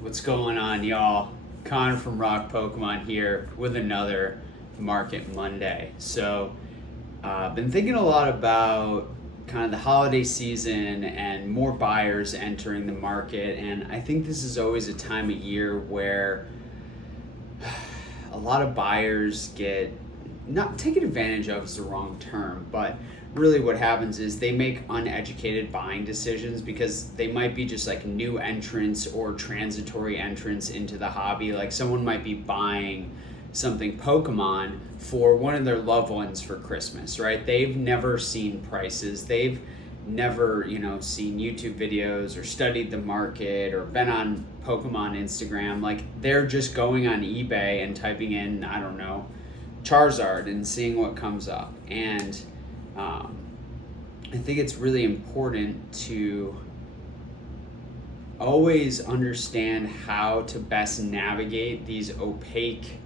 What's going on, y'all? Connor from Rock Pokemon here with another Market Monday. So, been thinking a lot about kind of the holiday season and more buyers entering the market, and I think this is always a time of year where a lot of buyers get, not taken advantage of is the wrong term, but really what happens is they make uneducated buying decisions because they might be just like new entrants or transitory entrants into the hobby. Like someone might be buying something Pokemon for one of their loved ones for Christmas, right? They've never seen prices. They've never, seen YouTube videos or studied the market or been on Pokemon Instagram. Like they're just going on eBay and typing in, I don't know, Charizard and seeing what comes up. And I think it's really important to always understand how to best navigate these opaque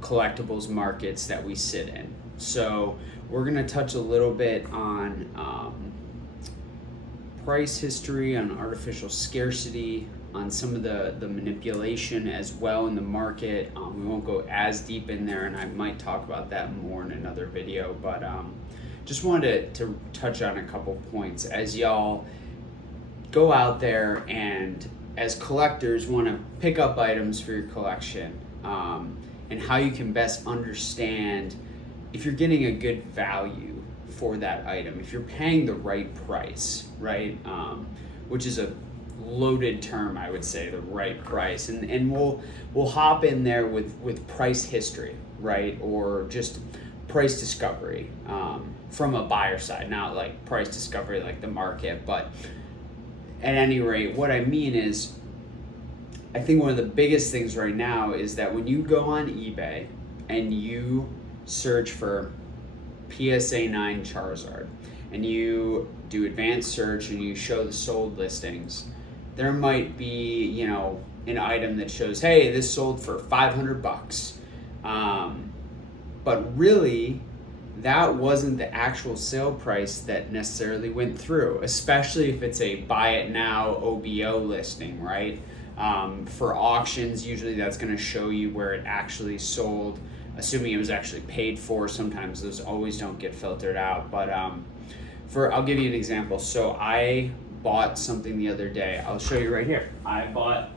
collectibles markets that we sit in. So we're going to touch a little bit on price history, on artificial scarcity, on some of the manipulation as well in the market. We won't go as deep in there, and I might talk about that more in another video, but just wanted to touch on a couple points as y'all go out there and as collectors want to pick up items for your collection, and how you can best understand if you're getting a good value for that item, if you're paying the right price, right? Which is a loaded term, I would say, the right price. And we'll hop in there with price history, right? Or just price discovery from a buyer side, not like price discovery like the market. But at any rate, what I mean is, I think one of the biggest things right now is that when you go on eBay and you search for PSA 9 Charizard and you do advanced search and you show the sold listings, there might be, an item that shows, hey, this sold for $500. But really, that wasn't the actual sale price that necessarily went through, especially if it's a buy it now OBO listing, right? For auctions, usually that's going to show you where it actually sold, assuming it was actually paid for. Sometimes those always don't get filtered out, but I'll give you an example. So I bought something the other day. I'll show you right here. I bought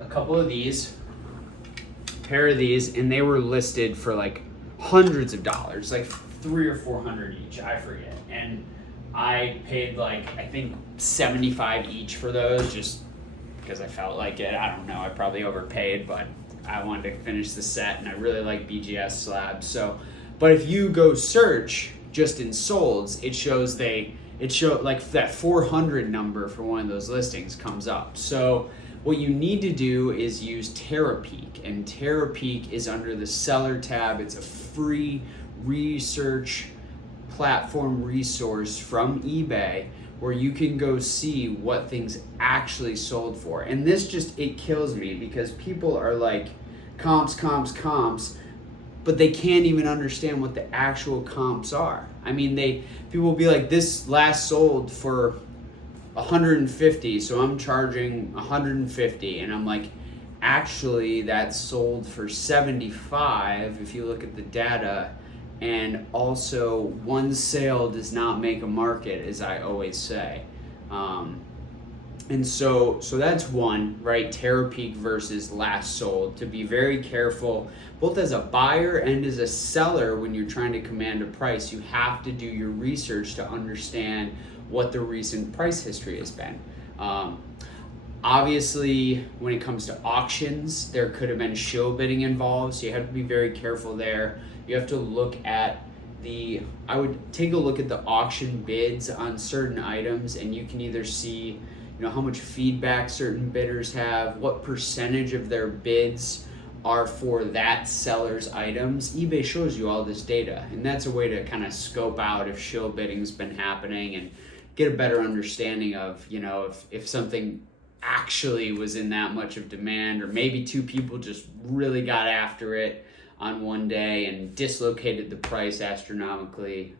a couple of these, pair of these, and they were listed for like hundreds of dollars, like $300 or $400 each, I forget. And I paid like, I think 75 each for those, just because I felt like it. I don't know, I probably overpaid, but I wanted to finish the set and I really like BGS slabs. So, but if you go search just in solds, it shows like that 400 number for one of those listings comes up. So what you need to do is use Terapeak, and Terapeak is under the seller tab. It's a free research platform resource from eBay where you can go see what things actually sold for. And this it kills me because people are like comps, but they can't even understand what the actual comps are. I mean, people will be like, this last sold for 150, so I'm charging 150, and I'm like, actually that sold for 75 if you look at the data. And also, one sale does not make a market, as I always say. And so that's one, right? Terapeak versus last sold. To be very careful, both as a buyer and as a seller, when you're trying to command a price, you have to do your research to understand what the recent price history has been. Obviously, when it comes to auctions, there could have been show bidding involved, so you have to be very careful there. You have to look at I would take a look at the auction bids on certain items, and you can either see, how much feedback certain bidders have, what percentage of their bids are for that seller's items. eBay shows you all this data, and that's a way to kind of scope out if show bidding's been happening and get a better understanding of, if something actually was in that much of demand, or maybe two people just really got after it on one day and dislocated the price astronomically.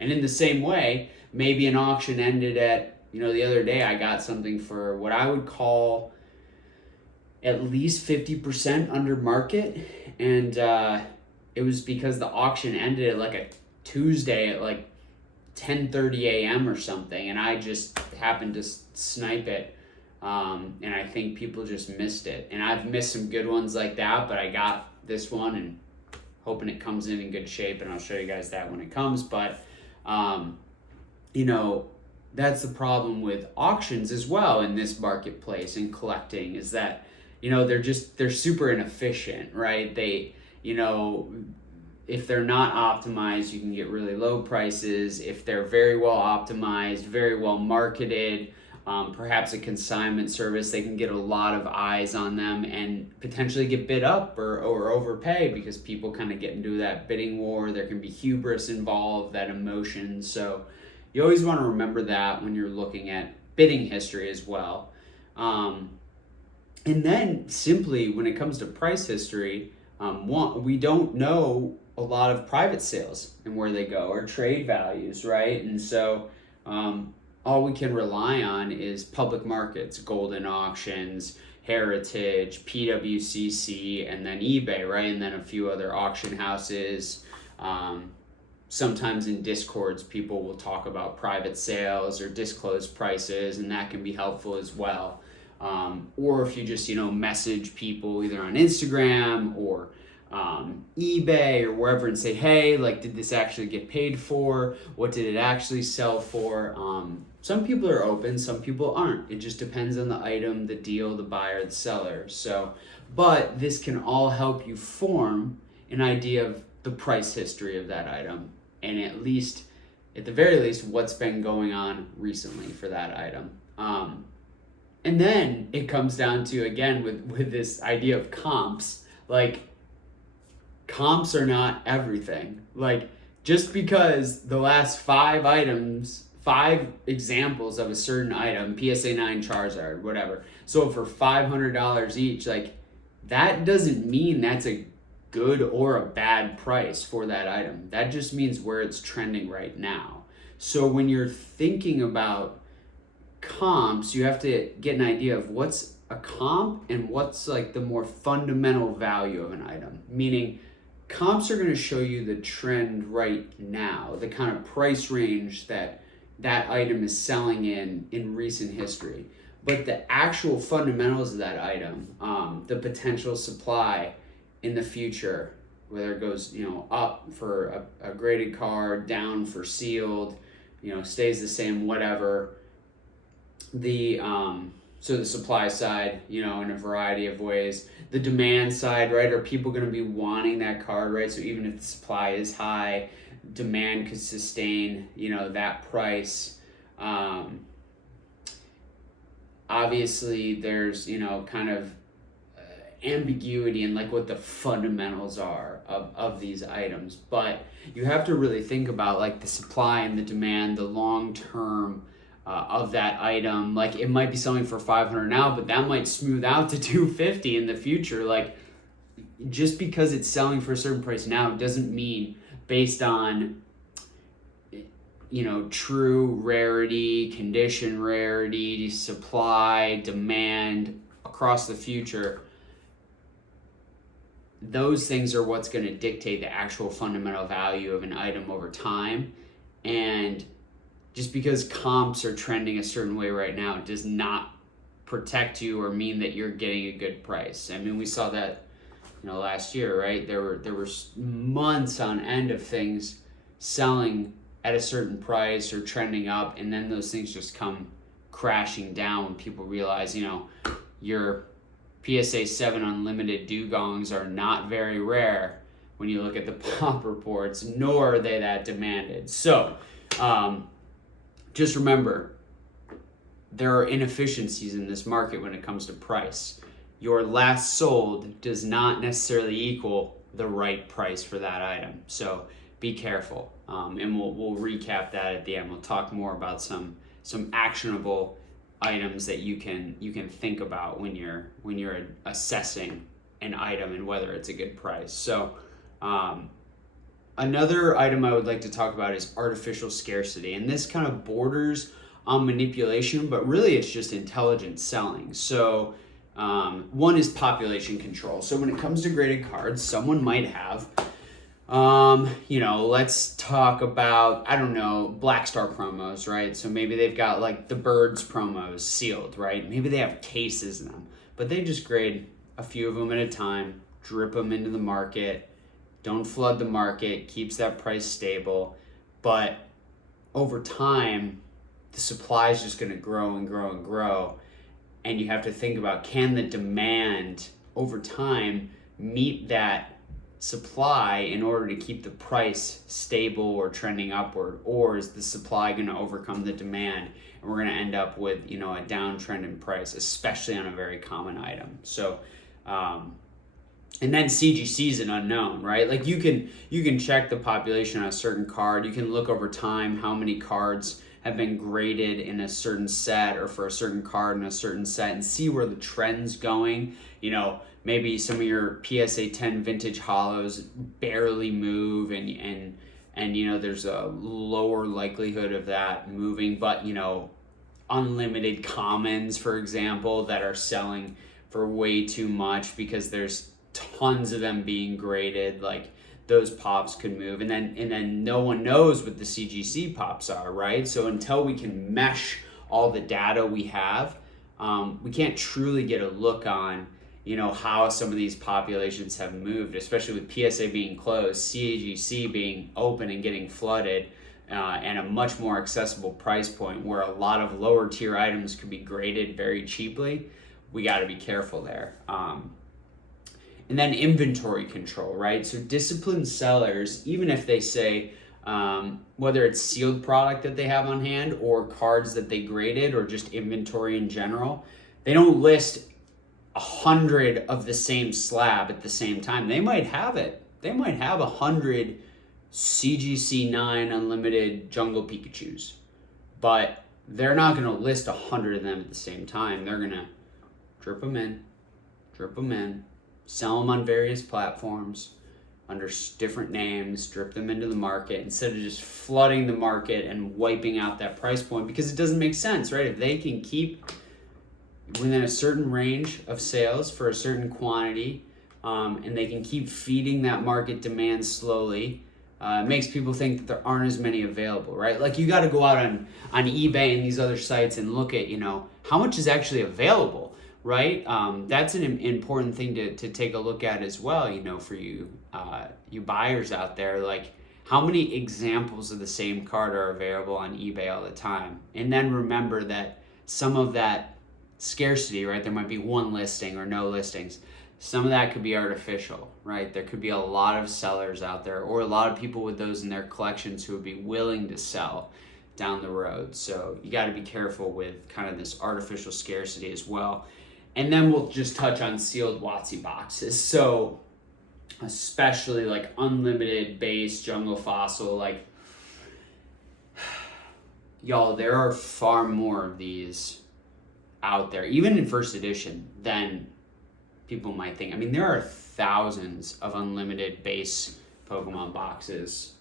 And in the same way, maybe an auction ended at, the other day I got something for what I would call at least 50% under market, and it was because the auction ended at like a Tuesday at like 10:30 a.m. or something, and I just happened to snipe it, and I think people just missed it. And I've missed some good ones like that, but I got this one and hoping it comes in good shape, and I'll show you guys that when it comes. But you know, that's the problem with auctions as well in this marketplace and collecting, is that, you know, they're super inefficient, right? They, you know, if they're not optimized, you can get really low prices. If they're very well optimized, very well marketed, perhaps a consignment service, they can get a lot of eyes on them and potentially get bid up or overpay, because people kind of get into that bidding war. There can be hubris involved, that emotion. So you always want to remember that when you're looking at bidding history as well. And then simply when it comes to price history, we don't know a lot of private sales and where they go, or trade values, right? And so all we can rely on is public markets, Golden Auctions, Heritage, PWCC, and then eBay, right? And then a few other auction houses. Sometimes in Discords, people will talk about private sales or disclosed prices, and that can be helpful as well. Or if you just, you know, message people either on Instagram or eBay or wherever and say, hey, like, did this actually get paid for? What did it actually sell for? Some people are open, some people aren't. It just depends on the item, the deal, the buyer, the seller. So, but this can all help you form an idea of the price history of that item, and at the very least, what's been going on recently for that item. And then it comes down to, again, with this idea of comps, like, comps are not everything. Like, just because the last 5 examples of a certain item, PSA 9 Charizard, whatever, sold for $500 each, like, that doesn't mean that's a good or a bad price for that item. That just means where it's trending right now. So when you're thinking about comps, you have to get an idea of what's a comp and what's like the more fundamental value of an item. Meaning, comps are going to show you the trend right now, the kind of price range that item is selling in recent history. But the actual fundamentals of that item, the potential supply in the future, whether it goes, you know, up for a graded card, down for sealed, you know, stays the same, whatever. So the supply side, you know, in a variety of ways. The demand side, right? Are people going to be wanting that card, right? So even if the supply is high, demand could sustain, you know, that price. Obviously, there's, you know, kind of ambiguity in like what the fundamentals are of these items. But you have to really think about like the supply and the demand, the long term of that item. Like, it might be selling for $500 now, but that might smooth out to $250 in the future. Like, just because it's selling for a certain price now doesn't mean, based on, you know, true rarity, condition rarity, supply, demand across the future, those things are what's going to dictate the actual fundamental value of an item over time. And just because comps are trending a certain way right now does not protect you or mean that you're getting a good price. I mean, we saw that, you know, last year, right? There were months on end of things selling at a certain price or trending up, and then those things just come crashing down when people realize, you know, your PSA 7 unlimited dugongs are not very rare when you look at the pop reports, nor are they that demanded. So, just remember, there are inefficiencies in this market when it comes to price. Your last sold does not necessarily equal the right price for that item. So be careful. And we'll recap that at the end. We'll talk more about some actionable items that you can think about when you're assessing an item and whether it's a good price. So another item I would like to talk about is artificial scarcity. And this kind of borders on manipulation, but really it's just intelligent selling. So One is population control. So when it comes to graded cards, someone might have, let's talk about, I don't know, Black Star promos, right? So maybe they've got like the Birds promos sealed, right? Maybe they have cases in them, but they just grade a few of them at a time, drip them into the market, don't flood the market, keeps that price stable. But over time, the supply is just going to grow and grow and grow. And you have to think about, can the demand over time meet that supply in order to keep the price stable or trending upward? Or is the supply going to overcome the demand and we're going to end up with, a downtrend in price, especially on a very common item? So, and then CGC is an unknown, right? Like you can check the population on a certain card. You can look over time how many cards have been graded in a certain set or for a certain card in a certain set and see where the trend's going. Maybe some of your PSA 10 vintage hollows barely move and there's a lower likelihood of that moving, but unlimited commons, for example, that are selling for way too much because there's tons of them being graded, like those pops could move, and then no one knows what the CGC pops are, right? So until we can mesh all the data we have, we can't truly get a look on how some of these populations have moved, especially with PSA being closed, CAGC being open and getting flooded, and a much more accessible price point where a lot of lower tier items could be graded very cheaply. We got to be careful there. And then inventory control, right? So disciplined sellers, even if they say, whether it's sealed product that they have on hand or cards that they graded or just inventory in general, they don't list 100 of the same slab at the same time. They might have it. They might have 100 CGC 9 unlimited Jungle Pikachus, but they're not going to list 100 of them at the same time. They're going to drip them in, sell them on various platforms under different names, drip them into the market instead of just flooding the market and wiping out that price point, because it doesn't make sense, right? If they can keep within a certain range of sales for a certain quantity, and they can keep feeding that market demand slowly, it makes people think that there aren't as many available, right? Like you got to go out on eBay and these other sites and look at, how much is actually available, right? That's an important thing to take a look at as well, for you buyers out there. Like, how many examples of the same card are available on eBay all the time? And then remember that some of that scarcity, right? There might be one listing or no listings. Some of that could be artificial, right? There could be a lot of sellers out there or a lot of people with those in their collections who would be willing to sell down the road. So you got to be careful with kind of this artificial scarcity as well. And then we'll just touch on sealed WotC boxes. So especially like unlimited base jungle fossil, like y'all, there are far more of these out there, even in first edition, than people might think. I mean, there are thousands of unlimited base Pokemon boxes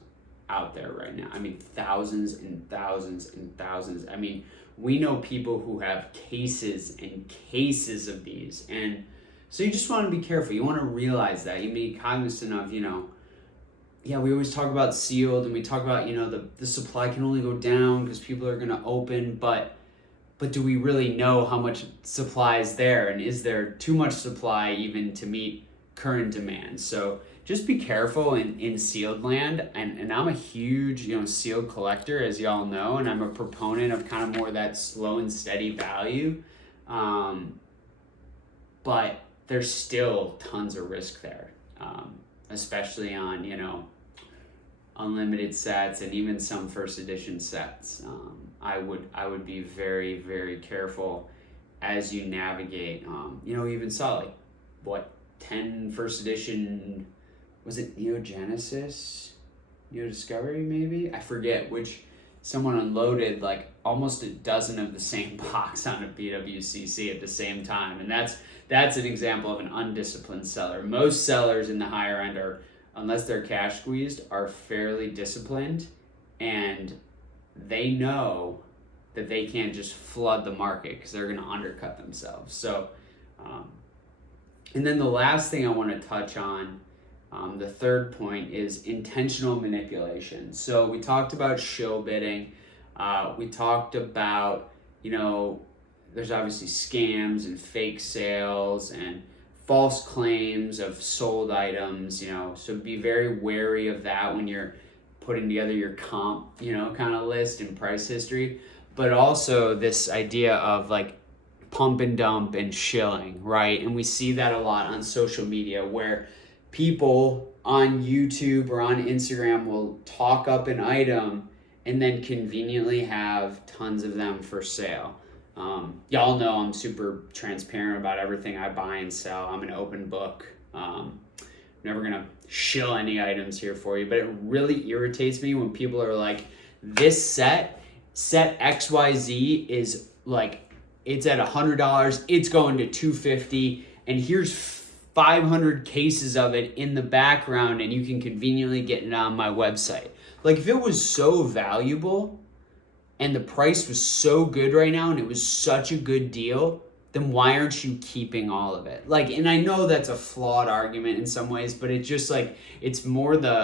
out there right now. I mean, thousands and thousands and thousands. I mean, we know people who have cases and cases of these. And so you just want to be careful. You want to realize that. You be cognizant of, we always talk about sealed and we talk about, the supply can only go down because people are going to open, but do we really know how much supply is there? And is there too much supply even to meet current demand? So just be careful in sealed land. And I'm a huge, sealed collector, as y'all know, and I'm a proponent of kind of more that slow and steady value. But there's still tons of risk there, especially on, unlimited sets and even some first edition sets. I would be very, very careful as you navigate. Even saw 10 first edition, was it Neo Genesis? Neo Discovery maybe? I forget which, someone unloaded almost a dozen of the same box on a BWCC at the same time. And that's an example of an undisciplined seller. Most sellers in the higher end are, unless they're cash squeezed, are fairly disciplined, and they know that they can't just flood the market because they're going to undercut themselves. So And then the last thing I want to touch on, the third point, is intentional manipulation. So we talked about show bidding. We talked about, there's obviously scams and fake sales and false claims of sold items, so be very wary of that when you're putting together your comp, kind of list and price history. But also this idea of like pump and dump and shilling, right? And we see that a lot on social media where people on YouTube or on Instagram will talk up an item and then conveniently have tons of them for sale. Y'all know I'm super transparent about everything I buy and sell. I'm an open book. Never gonna shill any items here for you, but it really irritates me when people are like, this set XYZ is like, it's at $100, it's going to $250, and here's 500 cases of it in the background, and you can conveniently get it on my website. Like, if it was so valuable and the price was so good right now and it was such a good deal, then why aren't you keeping all of it? Like, and I know that's a flawed argument in some ways, but it's just like, it's more the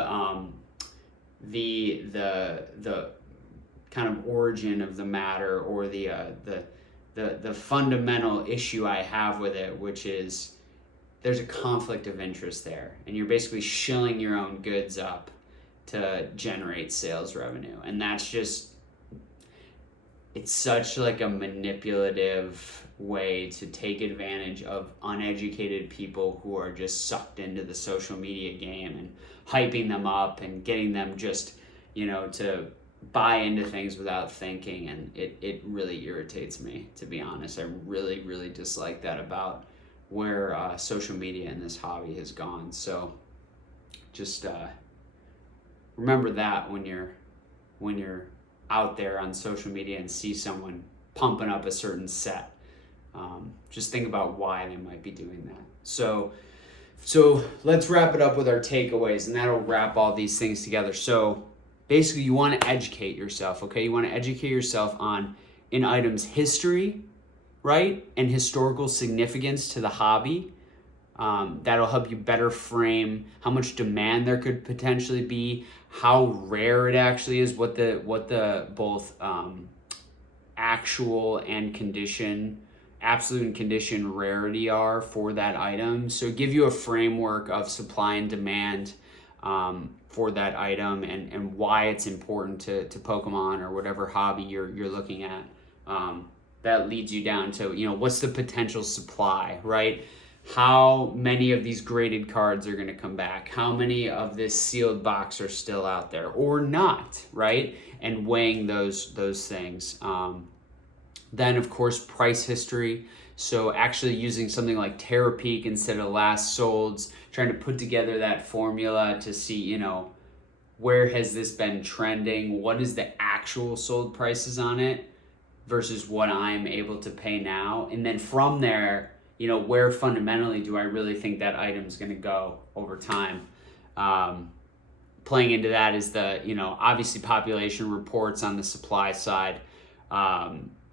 kind of origin of the matter, or the fundamental issue I have with it, which is there's a conflict of interest there, and you're basically shilling your own goods up to generate sales revenue. And that's just, it's such like a manipulative way to take advantage of uneducated people who are just sucked into the social media game and hyping them up and getting them just, to buy into things without thinking. And it really irritates me, to be honest. I really, really dislike that about where social media and this hobby has gone. So just remember that when you're out there on social media and see someone pumping up a certain set. Just think about why they might be doing that. So let's wrap it up with our takeaways, and that'll wrap all these things together. So basically, you want to educate yourself, okay? You want to educate yourself on an item's history, right? And historical significance to the hobby. That'll help you better frame how much demand there could potentially be, how rare it actually is, what the both actual and condition, absolute and condition rarity are for that item. So give you a framework of supply and demand for that item, and why it's important to Pokemon or whatever hobby you're looking at. That leads you down to, what's the potential supply, right? How many of these graded cards are going to come back? How many of this sealed box are still out there or not, right? And weighing those things. Then, of course, price history. So actually using something like Terapeak instead of last solds, trying to put together that formula to see, where has this been trending? What is the actual sold prices on it versus what I'm able to pay now? And then from there, where fundamentally do I really think that item's going to go over time? Playing into that is the, obviously population reports on the supply side,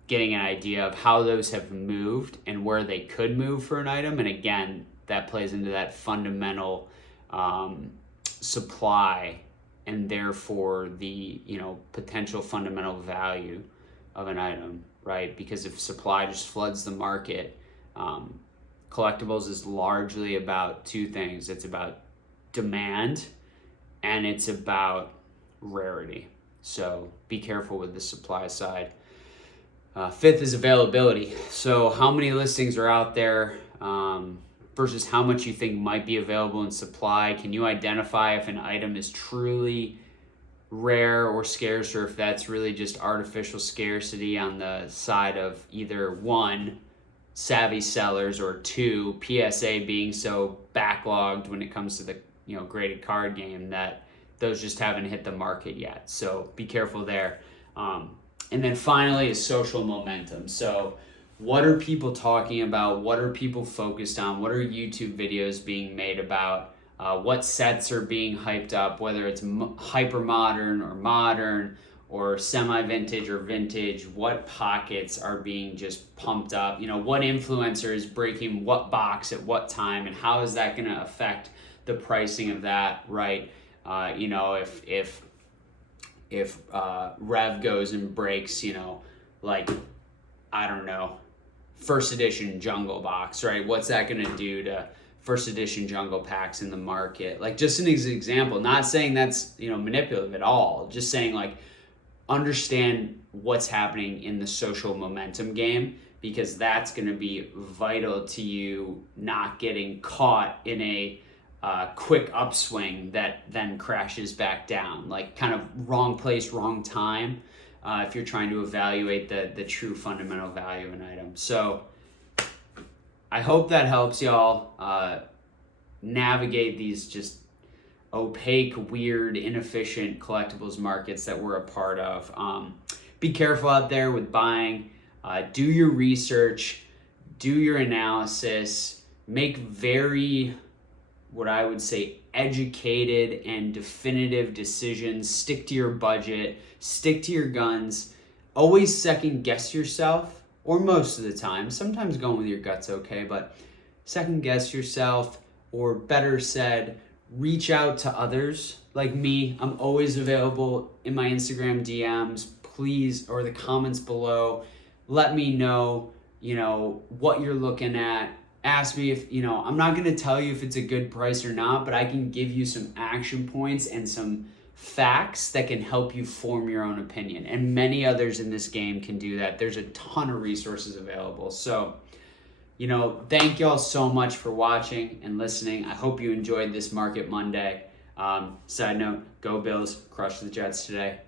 getting an idea of how those have moved and where they could move for an item. And again, that plays into that fundamental supply, and therefore the, potential fundamental value of an item, right? Because if supply just floods the market, collectibles is largely about two things. It's about demand and it's about rarity. So be careful with the supply side. Fifth is availability. So how many listings are out there versus how much you think might be available in supply? Can you identify if an item is truly rare or scarce, or if that's really just artificial scarcity on the side of either one, savvy sellers, or two, PSA being so backlogged when it comes to the graded card game that those just haven't hit the market yet. So be careful there. And then finally is social momentum. So what are people talking about? What are people focused on? What are YouTube videos being made about? What sets are being hyped up, whether it's hyper modern or semi-vintage or vintage, what pockets are being just pumped up, what influencer is breaking what box at what time, and how is that going to affect the pricing of that, right? If Rev goes and breaks, like, I don't know, first edition jungle box, right? What's that going to do to first edition jungle packs in the market? Like, just an example, not saying that's, manipulative at all, just saying, like, understand what's happening in the social momentum game, because that's going to be vital to you not getting caught in a quick upswing that then crashes back down, like kind of wrong place, wrong time, if you're trying to evaluate the true fundamental value of an item. So I hope that helps y'all navigate these just opaque, weird, inefficient collectibles markets that we're a part of. Be careful out there with buying. Do your research, do your analysis, make very, what I would say, educated and definitive decisions. Stick to your budget, stick to your guns. Always second guess yourself, or most of the time. Sometimes going with your gut's okay, but second guess yourself, or better said, reach out to others like me. I'm always available in my Instagram DMs, please, or the comments below. Let me know, what you're looking at. Ask me if, I'm not going to tell you if it's a good price or not, but I can give you some action points and some facts that can help you form your own opinion. And many others in this game can do that. There's a ton of resources available. So, thank y'all so much for watching and listening. I hope you enjoyed this Market Monday. Side note, go Bills, crush the Jets today.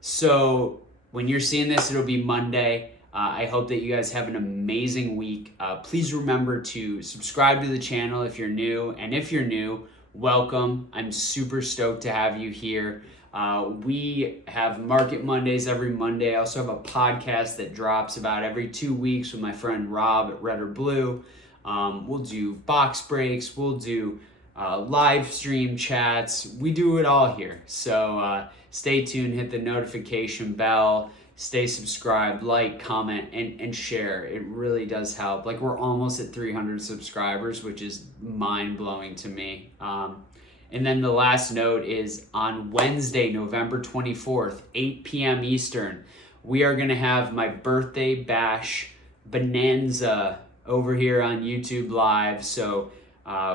So when you're seeing this, it'll be Monday. I hope that you guys have an amazing week. Please remember to subscribe to the channel if you're new. And if you're new, welcome. I'm super stoked to have you here. We have Market Mondays every Monday. I also have a podcast that drops about every 2 weeks with my friend Rob at Red or Blue. We'll do box breaks. We'll do live stream chats. We do it all here. So stay tuned, hit the notification bell, stay subscribed, like, comment, and share. It really does help. Like, we're almost at 300 subscribers, which is mind-blowing to me. And then the last note is on Wednesday, November 24th, 8 p.m. Eastern, we are going to have my birthday bash bonanza over here on YouTube Live. So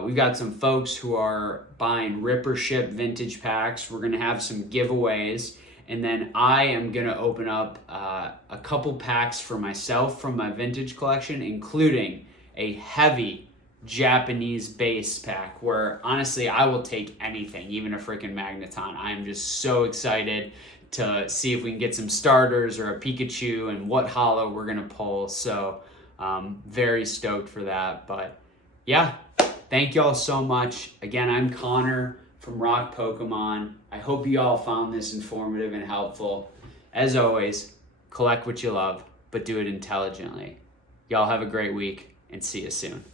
we've got some folks who are buying rip or ship vintage packs. We're going to have some giveaways. And then I am going to open up a couple packs for myself from my vintage collection, including a heavy Japanese base pack where honestly I will take anything, even a freaking Magneton. I am just so excited to see if we can get some starters or a Pikachu and what holo we're gonna pull. So very stoked for that. But yeah, thank y'all so much. Again, I'm Connor from Rock Pokemon. I hope you all found this informative and helpful. As always, collect what you love, but do it intelligently. Y'all have a great week and see you soon.